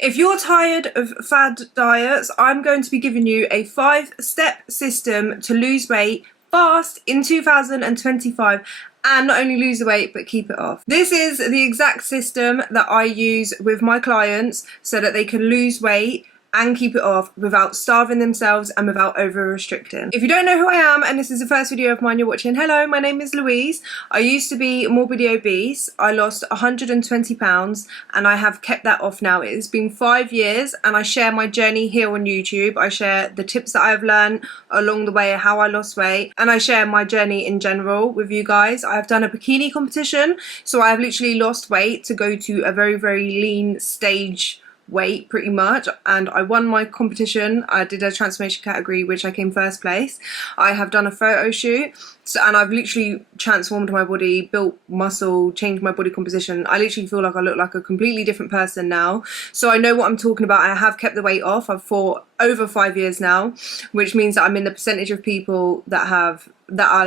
If you're tired of fad diets, I'm going to be giving you a 5-step system to lose weight fast in 2025 and not only lose the weight but keep it off. This is the exact system that I use with my clients so that they can lose weight and keep it off without starving themselves and without over restricting. If you don't know who I am and this is the first video of mine you're watching, hello, my name is Louise. I used to be morbidly obese. I lost 120 pounds and I have kept that off now. It has been 5 years and I share my journey here on YouTube. I share the tips that I've learned along the way, how I lost weight, and I share my journey in general with you guys. I have done a bikini competition, so I have literally lost weight to go to a very, very lean stage weight pretty much, and I won my competition. I did a transformation category which I came first place. I have done a photo shoot, and I've literally transformed my body, built muscle, changed my body composition. I literally feel like I look like a completely different person now, so I know what I'm talking about. I have kept the weight off. I've for over 5 years now, which means that I'm in the percentage of people that are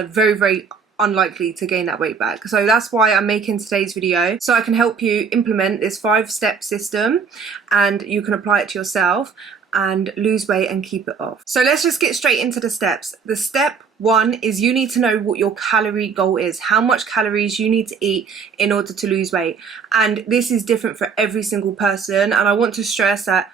very, very unlikely to gain that weight back. So that's why I'm making today's video, so I can help you implement this 5-step system and you can apply it to yourself and lose weight and keep it off. So let's just get straight into the steps. The step 1 is you need to know what your calorie goal is, how much calories you need to eat in order to lose weight. And this is different for every single person, and I want to stress that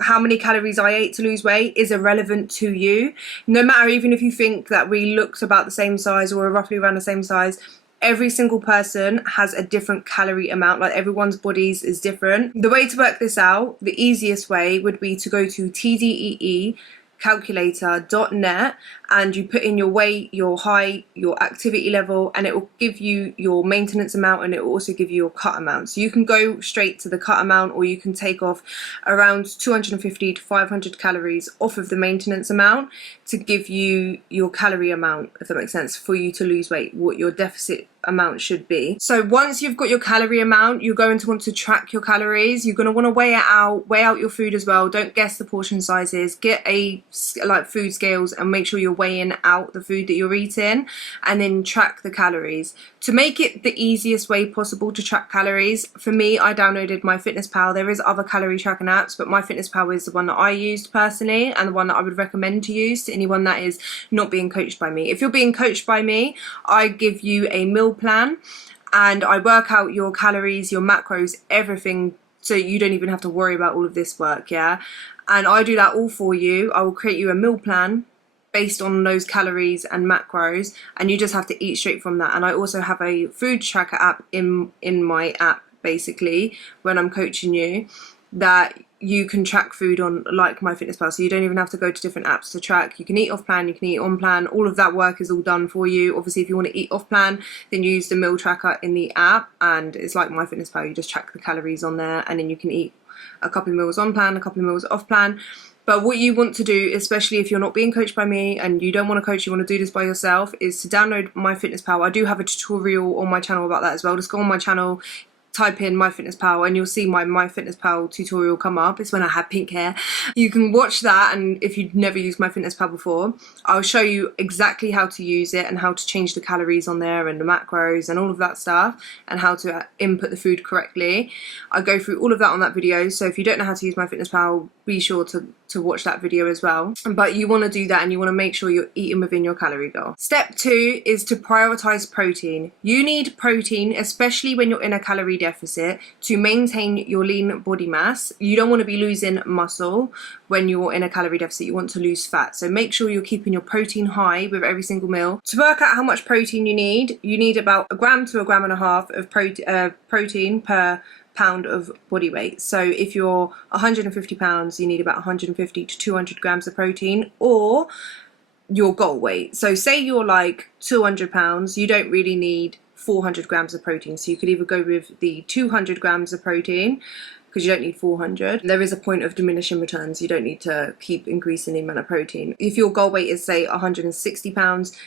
how many calories I ate to lose weight is irrelevant to you. No matter, even if you think that we looked about the same size or roughly around the same size, every single person has a different calorie amount. Like, everyone's bodies is different. The way to work this out, the easiest way would be to go to tdeecalculator.net and you put in your weight, your height, your activity level, and it will give you your maintenance amount, and it will also give you your cut amount. So you can go straight to the cut amount, or you can take off around 250 to 500 calories off of the maintenance amount to give you your calorie amount, if that makes sense, for you to lose weight, what your deficit amount should be. So once you've got your calorie amount, you're going to want to track your calories. You're going to want to weigh out your food as well. Don't guess the portion sizes. Get food scales and make sure you're weighing out the food that you're eating, and then track the calories. To make it the easiest way possible to track calories, for me, I downloaded MyFitnessPal. There is other calorie tracking apps, but MyFitnessPal is the one that I used personally and the one that I would recommend to use to anyone that is not being coached by me. If you're being coached by me, I give you a meal plan and I work out your calories, your macros, everything, so you don't even have to worry about all of this work, yeah? And I do that all for you. I will create you a meal plan based on those calories and macros, and you just have to eat straight from that. And I also have a food tracker app in my app, basically, when I'm coaching you, that you can track food on, like MyFitnessPal, so you don't even have to go to different apps to track. You can eat off plan, you can eat on plan. All of that work is all done for you. Obviously, if you want to eat off plan, then use the meal tracker in the app, and it's like MyFitnessPal. You just track the calories on there, and then you can eat a couple of meals on plan, a couple of meals off plan. But what you want to do, especially if you're not being coached by me and you don't want to coach, you want to do this by yourself, is to download MyFitnessPal. I do have a tutorial on my channel about that as well. Just go on my channel, type in MyFitnessPal, and you'll see my MyFitnessPal tutorial come up. It's when I had pink hair. You can watch that, and if you've never used MyFitnessPal before, I'll show you exactly how to use it and how to change the calories on there and the macros and all of that stuff, and how to input the food correctly. I go through all of that on that video, so if you don't know how to use MyFitnessPal, be sure to watch that video as well. But you want to do that, and you want to make sure you're eating within your calorie goal. Step 2 is to prioritize protein. You need protein, especially when you're in a calorie deficit, to maintain your lean body mass. You don't want to be losing muscle when you're in a calorie deficit. You want to lose fat, so make sure you're keeping your protein high with every single meal. To work out how much protein you need about 1 gram to 1.5 grams of protein per pound of body weight. So if you're 150 pounds, you need about 150 to 200 grams of protein, or your goal weight. So say you're like 200 pounds, you don't really need 400 grams of protein. So you could either go with the 200 grams of protein, because you don't need 400. There is a point of diminishing returns. You don't need to keep increasing the amount of protein. If your goal weight is, say, 160 pounds,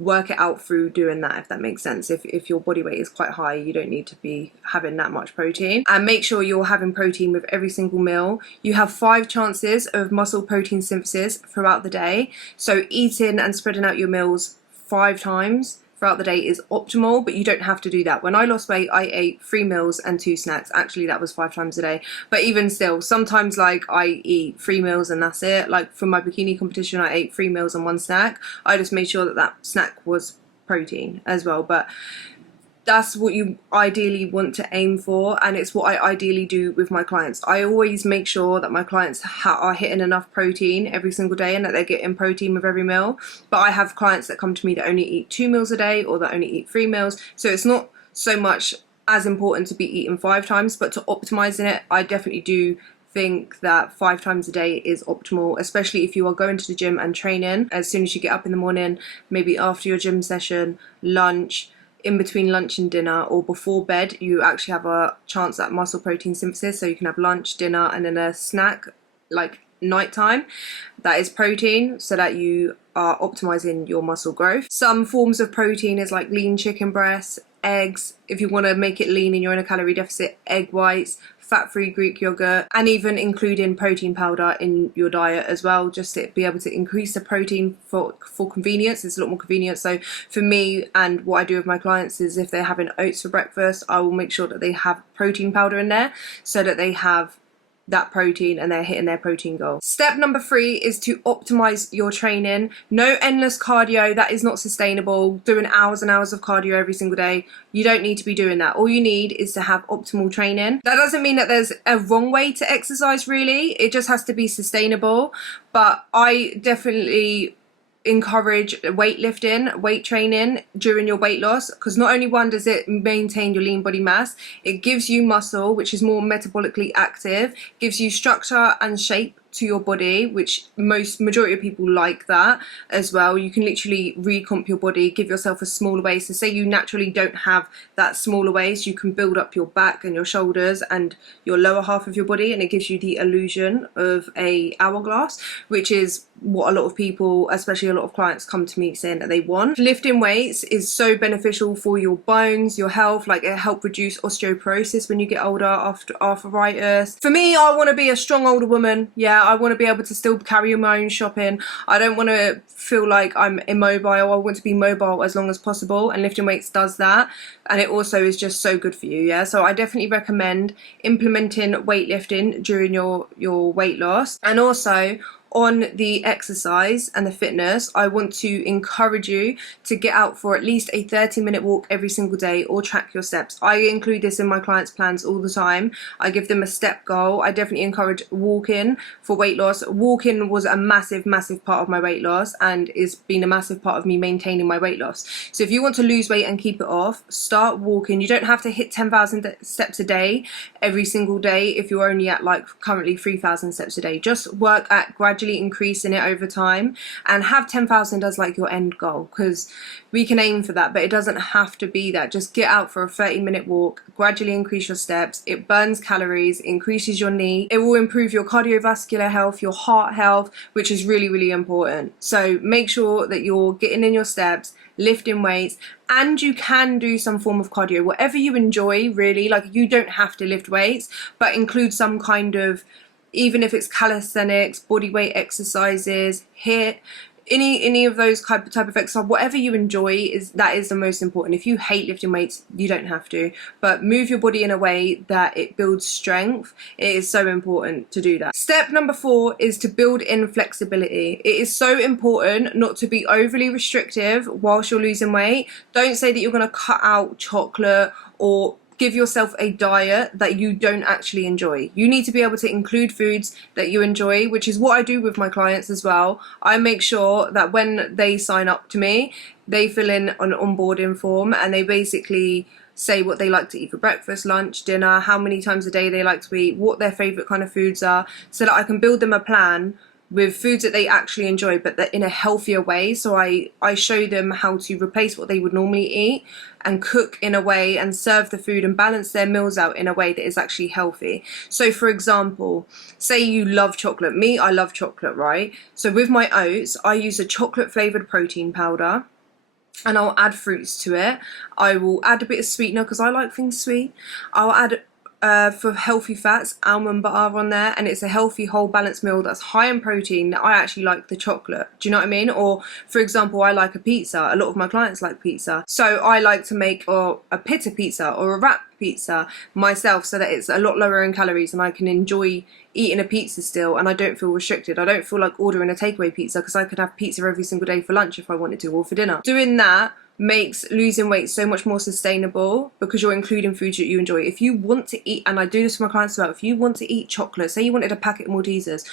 work it out through doing that, if that makes sense. If your body weight is quite high, you don't need to be having that much protein. And make sure you're having protein with every single meal. You have 5 chances of muscle protein synthesis throughout the day, so eating and spreading out your meals 5 times throughout the day is optimal, but you don't have to do that. When I lost weight, I ate 3 meals and 2 snacks. Actually, that was 5 times a day. But even still, sometimes like I eat 3 meals and that's it. Like for my bikini competition, I ate 3 meals and 1 snack. I just made sure that that snack was protein as well. But that's what you ideally want to aim for, and it's what I ideally do with my clients. I always make sure that my clients are hitting enough protein every single day and that they're getting protein with every meal. But I have clients that come to me that only eat 2 meals a day or that only eat 3 meals, so it's not so much as important to be eating 5 times, but to optimize in it, I definitely do think that 5 times a day is optimal, especially if you are going to the gym and training. As soon as you get up in the morning, maybe after your gym session, lunch, in between lunch and dinner, or before bed, you actually have a chance at muscle protein synthesis. So you can have lunch, dinner, and then a snack like nighttime that is protein, so that you are optimizing your muscle growth. Some forms of protein is like lean chicken breasts, eggs, if you want to make it lean and you're in a calorie deficit, egg whites, fat-free Greek yogurt, and even including protein powder in your diet as well, just to be able to increase the protein for convenience. It's a lot more convenient. So for me, and what I do with my clients is if they're having oats for breakfast, I will make sure that they have protein powder in there so that they have that protein and they're hitting their protein goal. Step number 3 is to optimize your training. No endless cardio, that is not sustainable. Doing hours and hours of cardio every single day, you don't need to be doing that. All you need is to have optimal training. That doesn't mean that there's a wrong way to exercise really, it just has to be sustainable. But I definitely encourage weightlifting, weight training during your weight loss, because not only one does it maintain your lean body mass, it gives you muscle, which is more metabolically active, gives you structure and shape to your body, which majority of people like that as well. You can literally recomp your body, give yourself a smaller waist. So say you naturally don't have that smaller waist, you can build up your back and your shoulders and your lower half of your body, and it gives you the illusion of a hourglass, which is what a lot of people, especially a lot of clients, come to me saying that they want. Lifting weights is so beneficial for your bones, your health. Like it helps reduce osteoporosis when you get older, after arthritis. For me, I want to be a strong older woman. Yeah, I want to be able to still carry my own shopping. I don't want to feel like I'm immobile. I want to be mobile as long as possible, and lifting weights does that. And it also is just so good for you. Yeah, so I definitely recommend implementing weightlifting during your weight loss. And also on the exercise and the fitness, I want to encourage you to get out for at least a 30-minute walk every single day, or track your steps. I include this in my clients' plans all the time. I give them a step goal. I definitely encourage walking for weight loss. Walking was a massive part of my weight loss, and it's been a massive part of me maintaining my weight loss. So if you want to lose weight and keep it off, start walking. You don't have to hit 10,000 steps a day every single day if you're only at like currently 3,000 steps a day. Just work at gradually increasing it over time, and have 10,000 as like your end goal, because we can aim for that, but it doesn't have to be that. Just get out for a 30-minute walk, gradually increase your steps. It burns calories, increases your knee, it will improve your cardiovascular health, your heart health, which is really important. So make sure that you're getting in your steps, lifting weights, and you can do some form of cardio, whatever you enjoy really. Like you don't have to lift weights, but include some kind of, even if it's calisthenics, body weight exercises, HIIT, any of those type of exercise, whatever you enjoy, that is the most important. If you hate lifting weights, you don't have to, but move your body in a way that it builds strength. It is so important to do that. Step number 4 is to build in flexibility. It is so important not to be overly restrictive whilst you're losing weight. Don't say that you're going to cut out chocolate or give yourself a diet that you don't actually enjoy. You need to be able to include foods that you enjoy, which is what I do with my clients as well. I make sure that when they sign up to me, they fill in an onboarding form, and they basically say what they like to eat for breakfast, lunch, dinner, how many times a day they like to eat, what their favourite kind of foods are, so that I can build them a plan with foods that they actually enjoy, but that in a healthier way. So I show them how to replace what they would normally eat and cook in a way and serve the food and balance their meals out in a way that is actually healthy. So for example, say you love chocolate. Me, I love chocolate, right? So with my oats, I use a chocolate flavoured protein powder, and I'll add fruits to it. I will add a bit of sweetener because I like things sweet. I'll add for healthy fats, almond butter on there, and it's a healthy whole balanced meal that's high in protein. I actually like the chocolate, do you know what I mean? Or for example, I like a pizza. A lot of my clients like pizza, so I like to make or a pita pizza or a wrap pizza myself, so that it's a lot lower in calories and I can enjoy eating a pizza still, and I don't feel restricted. I don't feel like ordering a takeaway pizza, because I could have pizza every single day for lunch if I wanted to, or for dinner. Doing that makes losing weight so much more sustainable, because you're including foods that you enjoy. If you want to eat, and I do this for my clients as well, if you want to eat chocolate, say you wanted a packet of Maltesers,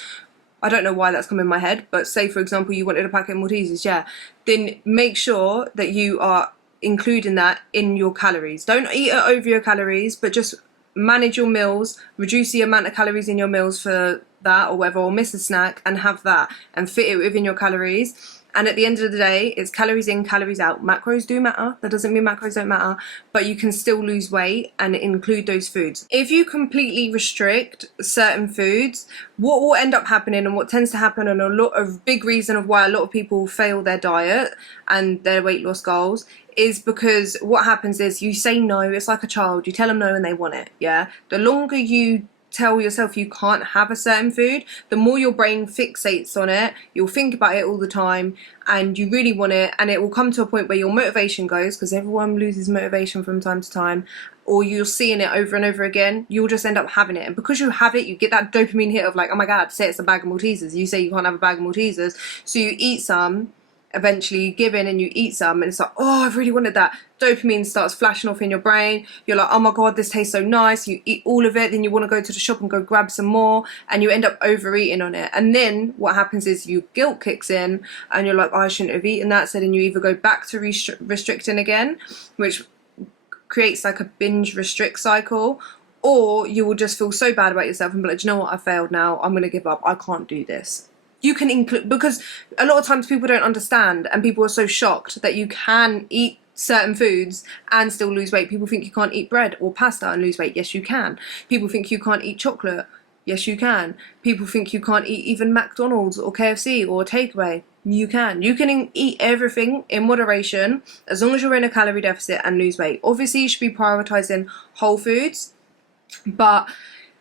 I don't know why that's come in my head, but say for example you wanted a packet of Maltesers, yeah, then make sure that you are including that in your calories. Don't eat it over your calories, but just manage your meals, reduce the amount of calories in your meals for that or whatever, or miss a snack and have that and fit it within your calories. And at the end of the day, it's calories in, calories out. Macros do matter. That doesn't mean macros don't matter, but you can still lose weight and include those foods. If you completely restrict certain foods, what will end up happening, and what tends to happen, and a big reason of why a lot of people fail their diet and their weight loss goals, is because what happens is you say no. It's like a child. You tell them no and they want it, yeah? The longer you tell yourself you can't have a certain food, the more your brain fixates on it. You'll think about it all the time and you really want it, and it will come to a point where your motivation goes, because everyone loses motivation from time to time, or you're seeing it over and over again. You'll just end up having it, and because you have it, you get that dopamine hit of like, oh my god, say it's a bag of Maltesers. You say you can't have a bag of Maltesers, so you eat some. Eventually you give in and you eat some, and it's like, oh, I've really wanted that. Dopamine starts flashing off in your brain. You're like, oh my god, this tastes so nice. You eat all of it, then you want to go to the shop and go grab some more, and you end up overeating on it. And then what happens is your guilt kicks in and you're like, oh, I shouldn't have eaten that. So then you either go back to restricting again, which creates like a binge restrict cycle, or you will just feel so bad about yourself and be like, do you know what, I failed now, I'm gonna give up, I can't do this. You can include, because a lot of times people don't understand, and people are so shocked that you can eat certain foods and still lose weight. People think you can't eat bread or pasta and lose weight. Yes, you can. People think you can't eat chocolate. Yes, you can. People think you can't eat even McDonald's or KFC or takeaway. You can. You can eat everything in moderation as long as you're in a calorie deficit and lose weight. Obviously, you should be prioritizing whole foods, but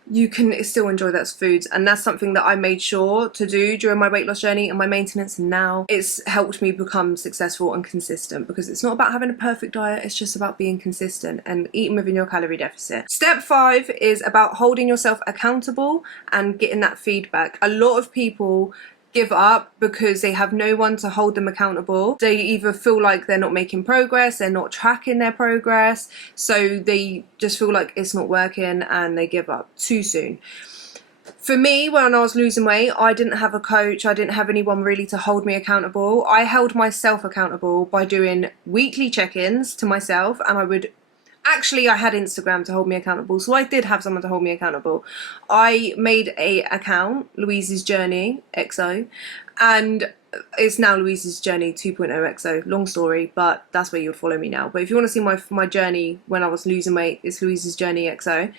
you can still enjoy those foods, and that's something that I made sure to do during my weight loss journey and my maintenance, and now it's helped me become successful and consistent, because it's not about having a perfect diet, it's just about being consistent and eating within your calorie deficit. Step 5 is about holding yourself accountable and getting that feedback. A lot of people give up because they have no one to hold them accountable. They either feel like they're not making progress, they're not tracking their progress, so they just feel like it's not working and they give up too soon. For me, when I was losing weight, I didn't have a coach, I didn't have anyone really to hold me accountable. I held myself accountable by doing weekly check-ins to myself, and I had Instagram to hold me accountable, so I did have someone to hold me accountable. I made a account, LouisesJourneyxo, and it's now Louise's Journey 2.0xo. Long story, but that's where you'll follow me now. But if you want to see my journey when I was losing weight, it's LouisesJourneyxo.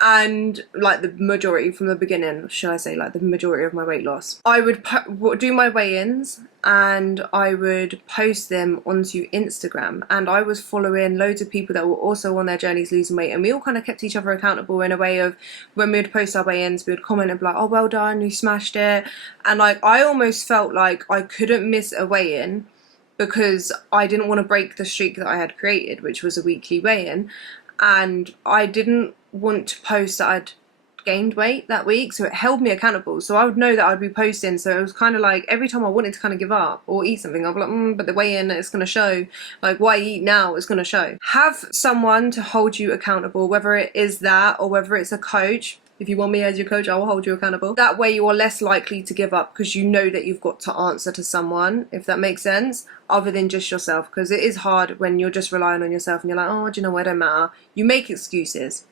And like the majority from the beginning, should I say, like the majority of my weight loss, I would do my weigh-ins and I would post them onto Instagram, and I was following loads of people that were also on their journeys losing weight, and we all kind of kept each other accountable in a way of, when we would post our weigh-ins, we would comment and be like, oh, well done, you smashed it. And like, I almost felt like I couldn't miss a weigh-in because I didn't want to break the streak that I had created, which was a weekly weigh-in, and I didn't want to post that I'd gained weight that week, so it held me accountable. So I would know that I'd be posting, so it was kind of like every time I wanted to kind of give up or eat something, I'd be like, but the weigh-in, it's going to show, like what I eat now is going to show. Have someone to hold you accountable, whether it is that or whether it's a coach. If you want me as your coach, I will hold you accountable. That way you are less likely to give up, because you know that you've got to answer to someone, if that makes sense, other than just yourself, because it is hard when you're just relying on yourself and you're like, oh, do you know what, it don't matter. You make excuses.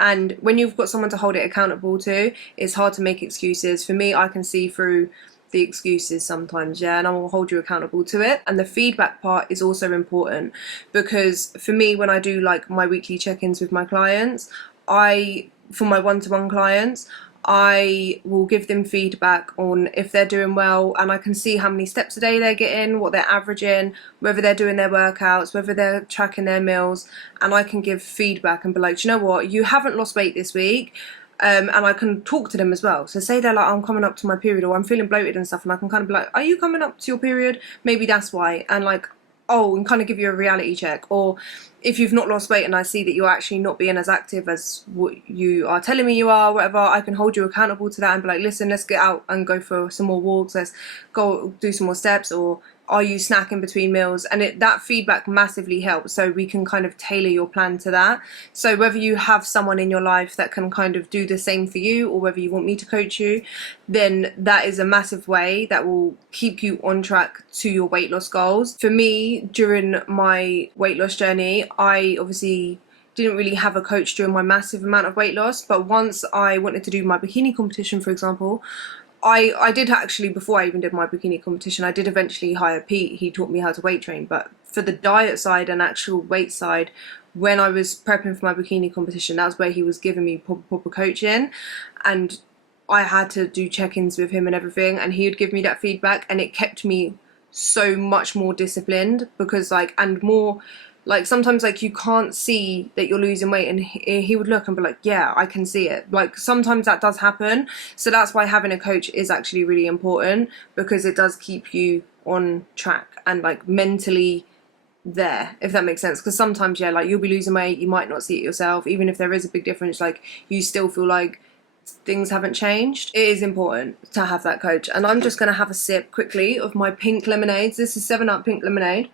And when you've got someone to hold it accountable to, it's hard to make excuses. For me, I can see through the excuses sometimes, yeah, and I will hold you accountable to it. And the feedback part is also important, because for me, when I do like my weekly check-ins with my clients, I for my one-to-one clients, I will give them feedback on if they're doing well, and I can see how many steps a day they're getting, what they're averaging, whether they're doing their workouts, whether they're tracking their meals, and I can give feedback and be like, do you know what, you haven't lost weight this week. And I can talk to them as well. So say they're like, I'm coming up to my period, or I'm feeling bloated and stuff, and I can kind of be like, are you coming up to your period? Maybe that's why. And like, oh, and kind of give you a reality check. Or if you've not lost weight and I see that you're actually not being as active as what you are telling me you are, whatever, I can hold you accountable to that and be like, listen, let's get out and go for some more walks, let's go do some more steps, or are you snacking between meals? And that feedback massively helps, so we can kind of tailor your plan to that. So whether you have someone in your life that can kind of do the same for you, or whether you want me to coach you, then that is a massive way that will keep you on track to your weight loss goals. For me, during my weight loss journey, I obviously didn't really have a coach during my massive amount of weight loss, but once I wanted to do my bikini competition, for example, I did actually, before I even did my bikini competition, I did eventually hire Pete. He taught me how to weight train. But for the diet side and actual weight side, when I was prepping for my bikini competition, that's where he was giving me proper coaching, and I had to do check-ins with him and everything, and he would give me that feedback, and it kept me so much more disciplined, because like, and more like, sometimes like you can't see that you're losing weight, and he would look and be like, yeah, I can see it. Like sometimes that does happen. So that's why having a coach is actually really important, because it does keep you on track and like mentally there, if that makes sense. Because sometimes, yeah, like you'll be losing weight, you might not see it yourself, even if there is a big difference, like you still feel like things haven't changed. It is important to have that coach. And I'm just going to have a sip quickly of my pink lemonades. This is 7-Up pink lemonade,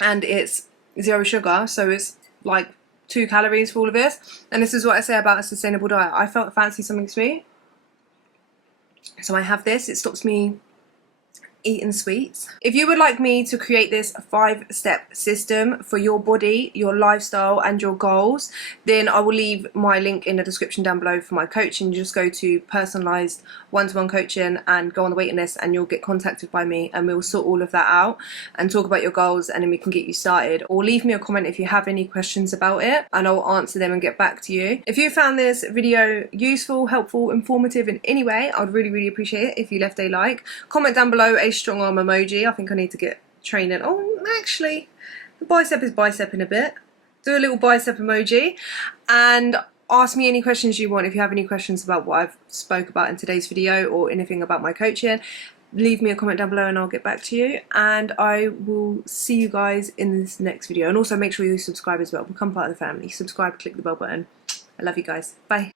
and it's 0 sugar, so it's like 2 calories for all of this. And this is what I say about a sustainable diet. I felt fancy something sweet, so I have this. It stops me eating sweets. If you would like me to create this 5-step system for your body, your lifestyle and your goals, then I will leave my link in the description down below for my coaching. You just go to personalised one-to-one coaching and go on the waiting list, and you'll get contacted by me, and we'll sort all of that out and talk about your goals, and then we can get you started. Or leave me a comment if you have any questions about it, and I'll answer them and get back to you. If you found this video useful, helpful, informative in any way, I'd really appreciate it if you left a like. Comment down below a strong arm emoji. I think I need to get training. Oh, actually, the bicep is bicepping a bit. Do a little bicep emoji, and ask me any questions you want. If you have any questions about what I've spoke about in today's video, or anything about my coaching, leave me a comment down below and I'll get back to you. And I will see you guys in this next video. And also make sure you subscribe as well. Become part of the family. Subscribe, click the bell button. I love you guys. Bye.